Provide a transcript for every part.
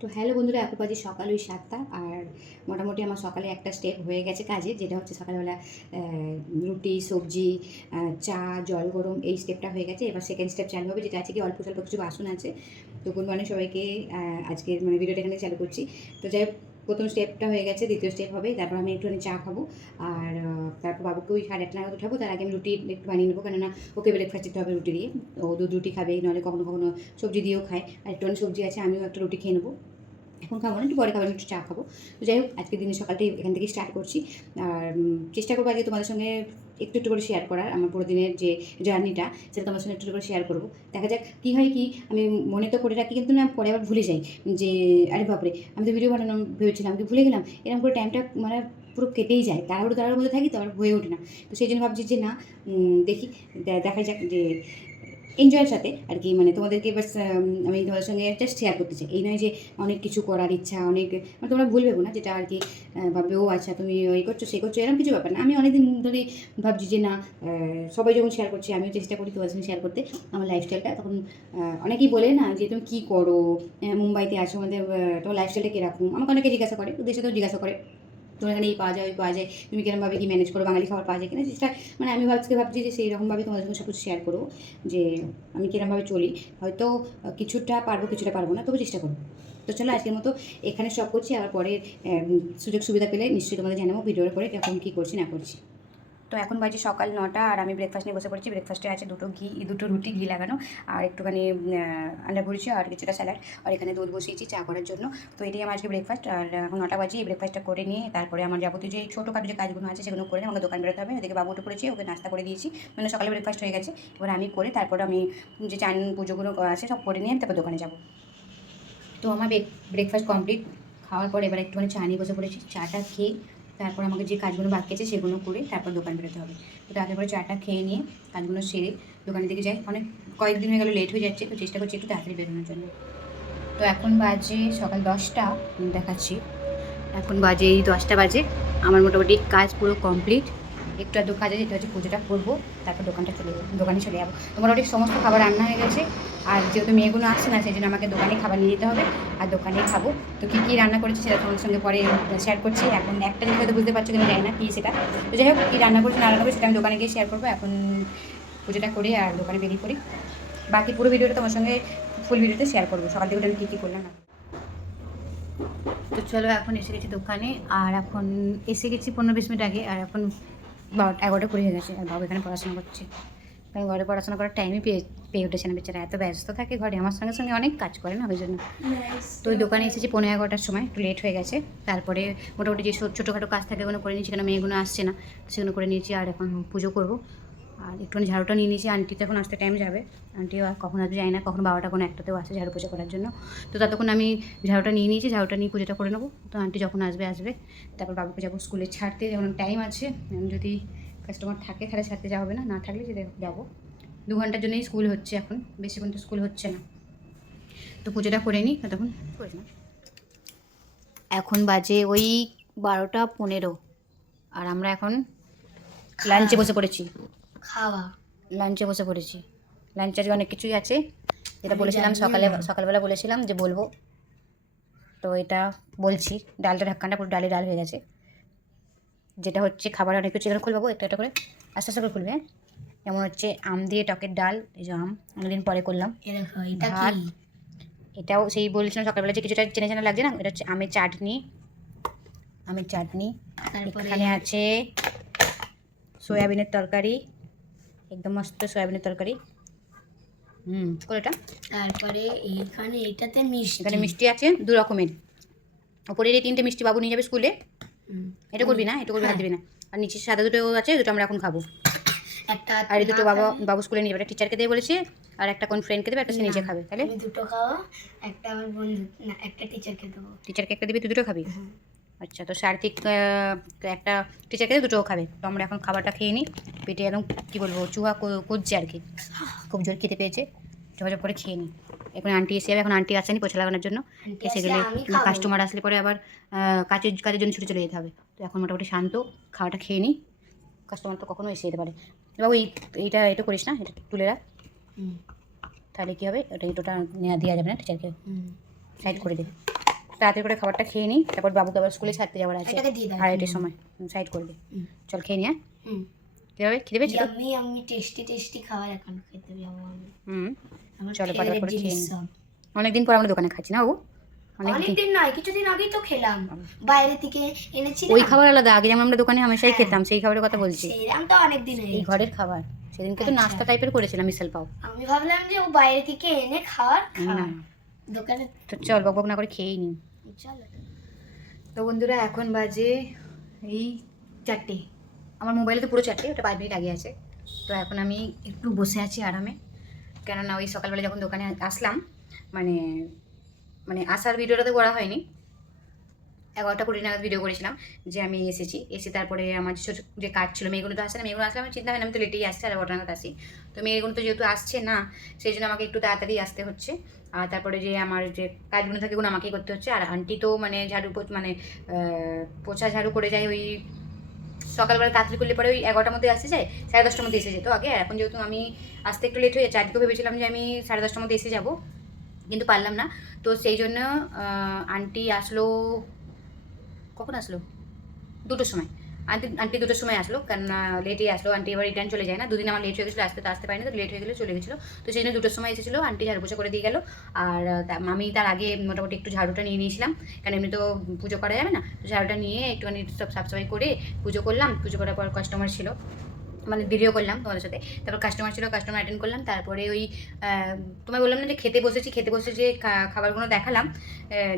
তো হ্যালো বন্ধুরা এখন বাজে সকাল ওই সাতটা আর মোটামুটি আমার সকালে একটা স্টেপ হয়ে গেছে কাজে যেটা হচ্ছে সকালবেলা রুটি সবজি চা জল গরম এই স্টেপটা হয়ে গেছে। এবার সেকেন্ড স্টেপ চালু হবে যেটা আছে কি অল্প স্বল্প কিছু বাসন আছে। তো গুড মর্নিং সবাইকে আজকে আজকের মানে ভিডিওটা এখানে চালু করছি। তো যাই হোক, প্রথম স্টেপটা হয়ে গেছে, দ্বিতীয় স্টেপ হবে, তারপর আমি একটুখানি চা খাব, আর তারপর বাবুকে ওই সাড়ে আটটা নাগাদ উঠাবো, তার আগে আমি রুটি একটু বানিয়ে নেব, কেননা ওকে ব্রেকফাস্ট দিতে হবে রুটি দিয়ে, ও দুধ রুটি খাবে নাহলে কখনো কখনো সবজি দিয়েও খায়, আর একটুখানি সবজি আছে, আমিও একটা রুটি খেয়ে নেব। এখন খাব না, একটু পরে খাব একটু চা খাব। তো যাই হোক, আজকের দিনে সকালটাই এখান থেকে স্টার্ট করছি, আর চেষ্টা করব আজকে তোমাদের সঙ্গে একটু একটু করে শেয়ার করার আমার পুরো দিনের যে জার্নিটা সেটা তোমার সঙ্গে একটু করে শেয়ার করব। দেখা যাক কী হয় কি, আমি মনে তো করে রাখি কিন্তু না, পরে আবার ভুলে যাই যে, আরে বাপরে, আমি তো ভিডিও বানানো ভেবেছিলাম কি ভুলে গেলাম। এরকম করে টাইমটা মানে পুরো কেটেই যায়, তাড়াহুড়ো তাড়াহুড়োর মধ্যে থাকি তো আর হয়ে ওঠে না। তো সেই জন্য ভাবছি যে না দেখি দেখা যাক যে এনজয়ের সাথে। আর কি মানে তোমাদেরকে বাস আমি তোমাদের সঙ্গে জাস্ট শেয়ার করতে চাই। এই নয় যে অনেক কিছু করার ইচ্ছা, অনেক মানে তোমরা ভুলবে না যেটা আর কি ভাববে, ও আচ্ছা তুমি ওই করছ, সে করছ, এরকম কিছু ব্যাপার না। আমি অনেকদিন ধরে ভাবছি যে না সবাই যখন শেয়ার করছে, আমিও চেষ্টা করি তোমাদের সঙ্গে শেয়ার করতে আমার লাইফস্টাইলটা তখন অনেকেই বলে না যে, তুমি কী করো? মুম্বাইতে আছো, আমাদের তোমার লাইফস্টাইলটা কীরকম? আমাকে অনেকে জিজ্ঞাসা করে, ওদের সাথেও জিজ্ঞাসা করে। তোমার এখানে এই পাওয়া যায়, ওই পাওয়া যায়। তুমি কিরমভাবে কি ম্যানেজ করো? বাঙালি খাবার পাওয়া যায় কিনা? চেষ্টা মানে আমি ভাবছি ভাবছি যে সেই রকমভাবে তোমাদের সঙ্গে সব কিছু শেয়ার করব, যে আমি কিরমভাবে চলি। হয়তো কিছুটা পারব কিছুটা পারব না, তবু চেষ্টা করব। তো চলো, আজকের মতো এখানে সব করছি। আবার পরে সুযোগ সুবিধা পেলে নিশ্চয়ই তোমাদের জানাব, ভিডিওর পরে কখন কী করছি, না করছি। তো এখন বাজে সকাল নটা আর আমি ব্রেকফাস্ট নিয়ে বসে পড়েছি। ব্রেকফাস্টে আছে দুটো ঘি দুটো রুটি, ঘি লাগানো আর একটুখানি আন্ডা ভুড়িছি আর কিছুটা স্যালাড আর এখানে দুধ বসিয়েছি চা করার জন্য। তো এটাই আমার আজকে ব্রেকফাস্ট আর এখন নটা বাজে, এই ব্রেকফাস্টটা করে নিয়ে তারপরে আমার যাবতীয় যে ছোটোখাটো যে কাজগুলো আছে সেগুলো করে আমাকে দোকান বেরোতে হবে। ওদিকে বাবু উঠে পড়েছি, ওকে নাস্তা করে দিয়েছি। মানে সকালে ব্রেকফাস্ট হয়ে গেছে। এবার আমি করে তারপর আমি যে চান পুজোগুলো আছে সব করে নিয়ে আমি তারপর দোকানে যাব। তো আমার ব্রেকফাস্ট কমপ্লিট খাওয়ার পর এবার একটুখানি চা নিয়ে বসে পড়েছি। চাটা খেয়ে তারপর আমাকে যে কাজগুলো বাকি আছে সেগুলো করে তারপর দোকান বেরোতে হবে। তো তারপরে চাটা খেয়ে নিয়ে কাজগুলো সেরে দোকানের দিকে যাই। অনেক কয়েকদিন হয়ে গেলো লেট হয়ে যাচ্ছে, তো চেষ্টা করছি একটু তাড়াতাড়ি বেরোনোর জন্য। তো এখন বাজে সকাল দশটা, দেখাচ্ছি। এখন বাজে এই দশটা বাজে। আমার মোটামুটি কাজ পুরো কমপ্লিট একটু আধটু কাজে যেটা হচ্ছে পুজোটা করব, তারপর দোকানটা চলে যাব, দোকানে চলে যাব। তো মোটামুটি সমস্ত খাবার রান্না হয়ে গেছে, আর যেহেতু মেয়েগুলো আসছে না সেই জন্য আমাকে দোকানে খাবার নিয়ে যেতে হবে, আর দোকানে খাব। তো কী কী রান্না করেছি সেটা তোমার সঙ্গে পরে শেয়ার করছি। এখন একটা জিনিস হয়তো বুঝতে পারছ কিনা জানি না কী সেটা। তো যাই হোক, কী রান্না করছি না রান্না করছি সেটা আমি দোকানে গিয়ে শেয়ার করব। এখন পুজোটা করি আর দোকানে বেরিয়ে পড়ি। বাকি পুরো ভিডিওটা তোমার সঙ্গে ফুল ভিডিওতে শেয়ার করব। সকাল থেকে আমি কী কী করলাম না তো চলো, এখন এসে গেছি দোকানে, আর এখন এসে গেছি পনেরো বিশ মিনিট আগে, আর এখন বারোটা এগারোটা কুড়ি হয়ে গেছে আর বাবু এখানে পড়াশোনা করছে। কারণ ঘরে পড়াশোনা করার টাইমই পেয়ে পেয়ে উঠেছে না বেচারা। এত ব্যস্ত থাকে ঘরে আমার সঙ্গে সঙ্গে অনেক কাজ করে না ওই জন্য। তো ওই দোকানে এসেছি পনেরো এগারোটার সময় একটু লেট হয়ে গেছে। তারপরে মোটামুটি যে ছোটোখাটো কাজ থাকে ওগুলো করে নিয়েছি কেন মেয়েগুলো আসছে না সেগুলো করে নিয়েছি আর এখন পুজো করব। আর একটুখানি ঝাড়ুটা নিয়ে নিয়েছি। আন্টি তো এখন আসতে টাইম যাবে। আন্টিও আর কখন আসবে যায় না, কখন বারোটা কোনো একটাতেও আসে ঝাড়ু পুজো করার জন্য। তো ততক্ষণ আমি ঝাড়ুটা নিয়ে নিয়েছি, ঝাড়ুটা নিয়ে পুজোটা করে নেব। তো আন্টি যখন আসবে আসবে। তারপর বাবুকে যাব স্কুলে ছাড়তে। যেমন টাইম আছে যদি কাস্টমার থাকে তাহলে ছাড়তে যাওয়া হবে না। না থাকলে যেতে যাব। দু ঘণ্টার জন্যই স্কুল হচ্ছে এখন। বেশিক্ষণ তো স্কুল হচ্ছে না। তো পুজোটা করে নিই তখন করে না এখন বাজে ওই বারোটা পনেরো। আর আমরা এখন লাঞ্চে বসে পড়েছি। খাওয়া। লাঞ্চে বসে পড়েছি। লাঞ্চে আজকে অনেক কিছুই আছে। যেটা বলেছিলাম সকালে সকালবেলা বলেছিলাম যে বলব। তো এটা বলছি। ডালটা ঢাক্কানটা পুরো ডালে ডাল হয়ে গেছে। যেটা হচ্ছে খাবার অনেক কিছু এখানে খুলবো। একটা একটা করে আস্তে আস্তে করে খুলবে হ্যাঁ? যেমন হচ্ছে আম দিয়ে টকের ডাল এই যে আম অনেকদিন পরে করলাম। ভাত। এটাও সেই বলেছিলাম সকালবেলা যে কিছুটা চেনা চেনা লাগছে না? এটা হচ্ছে আমের চাটনি। আমের চাটনি। তারপরে এখানে আছে সয়াবিনের তরকারি। একদম মস্ত সয়াবিনের তরকারি। হুম। কোনটা তারপরে এইখানে এটাতে মিষ্টি। এখানে মিষ্টি আছে দু রকমের। ওপরের এই তিনটে মিষ্টি বাবু নিয়ে যাবে স্কুলে। এটা করবি না? এটা করবি হাত হ্যাঁ। দিবি না। আর নিচে সাদা দুটো আছে দুটো আমরা এখন খাব। একটা আর দুটো বাবা বাবু স্কুলে নিয়ে যাবে। টিচারকে দিয়ে বলেছে আর একটা কোন ফ্রেন্ডকে দেবে একটা সে নিজে খাবে তাহলে? দুটো খাওয়া একটা আমার বন্ধু না একটা টিচারকে দেবো। টিচারকে একটা দিবি তুই দুটো খাবি। আচ্ছা তো সার্থিক একটা টিচারকে দুটোও খাবে। তো আমরা এখন খাবারটা খেয়ে নিই। পেটে একদম কী বলব চুহা করছে আর কি। খুব জোর খেতে পেয়েছে। যোগাযোগ করে খেয়ে নিই। এখন আন্টি এসে যাবে এখন আন্টি আসেনি পোছা লাগানোর জন্য। এসে গেলে কাস্টমার আসলে পরে আবার কাজের কাজের জন্য ছুটে চলে যেতে হবে। তো এখন মোটামুটি শান্ত খাওয়াটা খেয়ে নিই। কাস্টমার তো কখনো এসে যেতে পারে। বাবু এই এইটা এটা করিস না? এটা তুলে রাখ। তাহলে কী হবে? ওটা এটোটা নেওয়া দেওয়া যাবে না টিচারকে। সাইড করে দেবে তাড়াতাড়ি করে খাবারটা খেয়ে নিই তারপর বাবুকে আবার স্কুলে ছাড়তে যাওয়ার আছে। আড়াইটের সময় সাইড করবি হুম। চল খেয়ে নিয়ে কীভাবে খিদে পেয়েছি আমি আমি টেস্টি টেস্টি খাবার এখন খেতে হুম। চলো, পাটাপাট করে খেয়ে নিই। অনেকদিন পর আমরা দোকানে খাচ্ছি না ও অনেকদিন। নয় কিছুদিন আগেই তো খেলাম। বাইরে থেকে এনেছি ওই খাবার আলাদা আগে যেমন আমরা দোকানে হামেশাই হ্যাঁ। খেতাম সেই খাবারের কথা বলছি। সেরকম তো অনেকদিন এই ঘরের খাবার। সেদিনকে তো আচ্ছা। নাস্তা টাইপের করেছিলাম মিসেল পাও। আমি ভাবলাম যে ও বাইরে থেকে এনে খাওয়ার না খাওয়ার। দোকানে? তো চল বক বক না করে খেয়েই নিই। চলো তো বন্ধুরা এখন বাজে এই চারটে। আমার মোবাইলে তো পুরো চারটে ওটা পাঁচ মিনিট আগে আছে। তো এখন আমি একটু বসে আছি আরামে। কেননা ওই সকালবেলা যখন দোকানে আসলাম মানে মানে আসার ভিডিওটা তো করা হয়নি। এগারোটা কুড়ি নাগাদ ভিডিও করেছিলাম যে আমি এসেছি। এসে তারপরে আমার যে ছোটো যে কাজ ছিল মেয়েগুলো তো আসছে না মেয়েগুলো আসলে আমি চিন্তা হয় না আমি তো লেটেই আসছি আর এগারোটা নাগাদ আসি। তো মেয়েগুলো তো যেহেতু আসছে না সেই জন্য আমাকে একটু তাড়াতাড়ি আসতে হচ্ছে। তারপরে যে আমার যে কাজগুলো থাকে ওগুলো আমাকেই করতে হচ্ছে। আর আন্টি তো মানে ঝাড়ু মানে পোছা ঝাড়ু করে যায় ওই সকালবেলা তাড়াতাড়ি করলে পরে ওই এগারোটার মধ্যে আসতে যায়, সাড়ে দশটার মধ্যে এসে যেত আগে। এখন যেহেতু আমি আসতে একটু লেট হয়ে যাচ্ছে ভেবেছিলাম যে আমি সাড়ে দশটার মধ্যে এসে যাব, কিন্তু পারলাম না। তো সেই জন্য আন্টি আসলো, কখন আসলো? দুটোর সময়। আন্টি আন্টি দুটোর সময় আসলো কারণ লেটেই আসলো, আন্টি এবার রিটার্ন চলে যায় না। দুদিন আমার লেট হয়ে গেছিল আসতে তো আসতে পারিনি, তো লেট হয়ে গেলে চলে গেছিল। তো সেই জন্য দুটোর সময় এসেছিল, আন্টি ঝাড়ু পোছা করে দিয়ে গেলো। আর আমি তার আগে মোটামুটি একটু ঝাড়ুটা নিয়ে নিয়েছিলাম, কারণ এমনি তো পুজো করা যাবে না। তো ঝাড়ুটা নিয়ে একটুখানি সব সাফসাফাই করে পুজো করলাম, পুজো করার পর কাস্টমার ছিল। মানে ভিডিও করলাম তোমাদের সাথে। তারপর কাস্টমার ছিল কাস্টমার অ্যাটেন্ড করলাম, তারপরে ওই তোমায় বললাম না যে খেতে বসেছি, খেতে বসে যে খাবারগুলো দেখালাম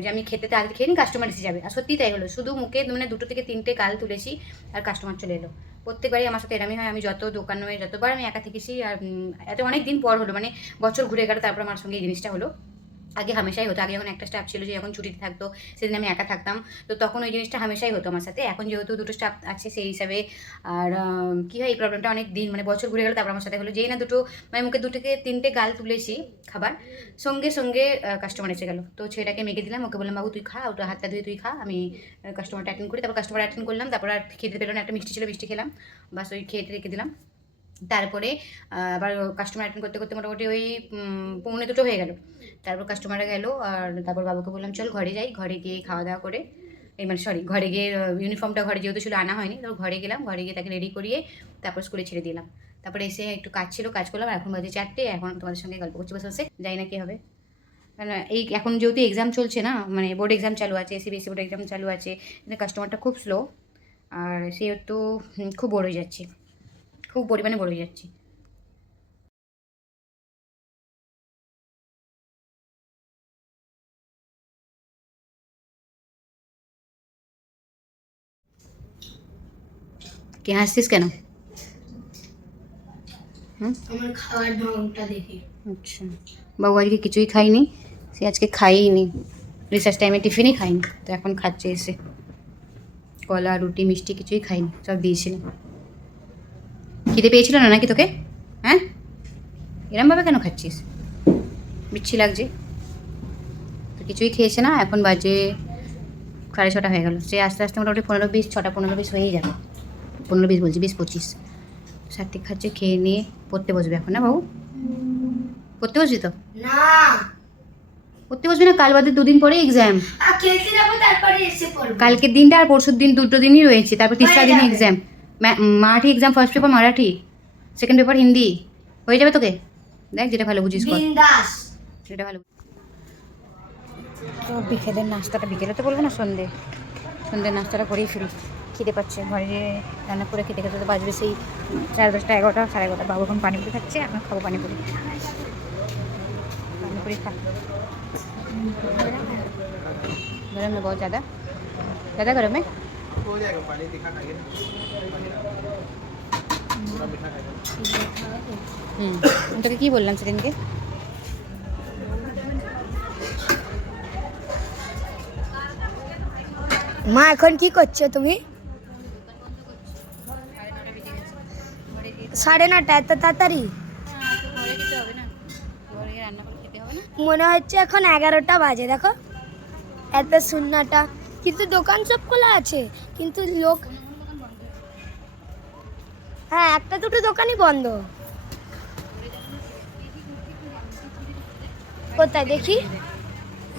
যে আমি খেতে তাড়াতাড়ি খেয়ে নি কাস্টমার এসে যাবে। আর সত্যি তাই হলো, শুধু মুখে মানে দুটো থেকে তিনটে গাল তুলেছি আর কাস্টমার চলে এলো। প্রত্যেকবারই আমার সাথে এরমই হয়, আমি যত দোকানে, যতবার আমি একা থেকেছি আর এত অনেক দিন পর হলো মানে বছর ঘুরে গেল, তারপর আমার সঙ্গে এই জিনিসটা হলো। আগে হামেশাই হতো। আগে যখন একটা স্টাফ ছিল যে যখন ছুটিতে থাকতো, সেদিন আমি একা থাকতাম। তো তখন ওই জিনিসটা হামেশাই হতো আমার সাথে। এখন যেহেতু দুটো স্টাফ আছে সেই হিসাবে আর কি হয় এই প্রবলেমটা অনেক দিন মানে বছর ঘুরে গেল, তারপর আমার সাথে হলো। যেই না দুটো মানে মুখে দু থেকে তিনটে গাল তুলেছি খাবার, সঙ্গে সঙ্গে কাস্টমার এসে গেল। তো ছেলেটাকে মেখে দিলাম, ওকে বললাম, বাবু তুই খা, ওটা হাতটা ধুয়ে তুই খা, আমি কাস্টমারটা অ্যাটেন্ড করি। তারপর কাস্টমার অ্যাটেন্ড করলাম, তারপর আর খেতে পেল না, একটা মিষ্টি ছিল, মিষ্টি খেলাম। বাস ওই খেতে রেখে দিলাম। তারপরে আবার কাস্টমার অ্যাটেন্ড করতে করতে মোটামুটি ওই পৌনে দুটো হয়ে গেল। তারপর কাস্টমাররা গেল আর তারপর বাবুকে বললাম, চল ঘরে যাই। ঘরে গিয়ে খাওয়া দাওয়া করে, এই মানে সরি ঘরে গিয়ে ইউনিফর্মটা ঘরে যেহেতু ছিল আনা হয়নি তো ঘরে গেলাম, ঘরে গিয়ে তাকে রেডি করিয়ে তারপর স্কুলে ছেড়ে দিলাম। তারপরে এসে একটু কাজ ছিল, কাজ করলাম এখন বাজে চারটে, এখন তোমাদের সঙ্গে গল্প করছি, বসে বসে যাই না কি হবে। কারণ এই এখন যেহেতু এক্সাম চলছে না মানে বোর্ড এক্সাম চালু আছে সিবিএসসি বোর্ড এক্সাম চালু আছে কাস্টমারটা খুব স্লো আর সেহেতু খুব বড় হয়ে যাচ্ছে। খুব পরিমাণে হয়ে যাচ্ছে। কে হাসছিস কেন? আমার খাওয়ার ঢংটা দেখি। আচ্ছা। বাবু আজকে কিছুই খাইনি সে আজকে খাইনি। রিসার্চ টাইমে টিফিনই খাইনি তো এখন খাচ্ছে এসে। কলা রুটি মিষ্টি কিছুই খাইনি সব দিয়েছিলাম খিদে পেয়েছিল না নাকি তোকে? হ্যাঁ? এরমভাবে কেন খাচ্ছিস? বিচ্ছি লাগছে। তো কিছুই খেয়েছে না এখন বাজে সাড়ে ছটা হয়ে গেল। সে আস্তে আস্তে মোটামুটি পনেরো বিশ ছটা পনেরো বিশ হয়েই যাবে। পনেরো বিশ বলছি বিশ পঁচিশ। সাত্বিক খাচ্ছে খেয়ে নিয়ে পড়তে বসবে এখন না বাবু? পড়তে বসবি তো? না। পড়তে বসবি না? কাল বাদে দুদিন পরে এক্সাম কালকের দিনটা আর পরশুর দিন দুটো দিনই রয়েছে তারপর তিসরা দিন exam Marathi exam first paper Marathi second paper Hindi হয়ে যাবে তোকে দেখ যেটা ভালো বুঝিস কর বিন্দাস যেটা ভালো তো বিকেলের নাস্তাটা বিকেলে তো বলবো না সন্ধে সন্ধ্যের নাস্তাটা করেই ফিরি খিদে পাচ্ছে ঘরে গিয়ে রান্না করে খেতে খেতে তো বাজবে সেই সাড়ে দশটা এগারোটা সাড়ে এগারোটা বাবু এখন পানিপুরি খাচ্ছে এখন খাবো পানিপুরি पानीपुरी खा गरम है बहुत ज़्यादा ज़्यादा गरम है हो जाएगा पानी दिखा खाइए ना पूरा मीठा खाइए হুম আমি তোকে কী বললাম সেদিনকে মা এখন কি করছো তুমি সাড়ে নটা এত তাড়াতাড়ি ঘরে যেতে হবে না ঘরে গিয়ে রান্না করে খেতে হবে না মনে হচ্ছে এখন এগারোটা বাজে দেখো এত শূন্যটা কিন্তু দোকান সব খোলা আছে কিন্তু লোক হ্যাঁ একটা দুটো দোকানই বন্ধ। কোথায়? দেখি।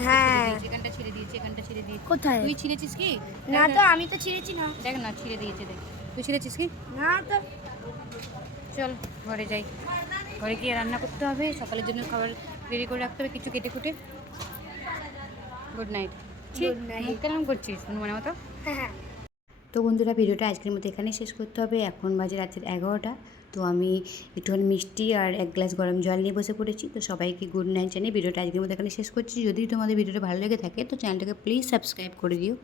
হ্যাঁ। এখানটা ছিঁড়ে দিয়েছে এখানটা ছিঁড়ে দিয়েছে কোথায়? তুই ছিঁড়েছিস কি? না তো আমি তো ছিঁড়েছি না। দেখ না ছিঁড়ে দিয়েছে দেখ। তুই ছিঁড়েছিস কি? না তো। চল ঘরে যাই। ঘরে গিয়ে রান্না করতে হবে সকালের জন্য খাবার রেডি করে রাখতে হবে কিছু কেটে কুটে। Good night. কেমন করছিস মতো? হ্যাঁ হ্যাঁ। তো বন্ধুরা ভিডিওটা আজকের মতো এখানে শেষ করতে হবে। এখন বাজে রাতের এগারোটা। তো আমি একটুখানি মিষ্টি আর এক গ্লাস গরম জল নিয়ে বসে পড়েছি। তো সবাইকে গুড নাইট জানিয়ে ভিডিওটা আজকের মতো এখানে শেষ করছি। যদি তোমাদের ভিডিওটা ভালো লেগে থাকে তো চ্যানেলটাকে প্লিজ সাবস্ক্রাইব করে দিও।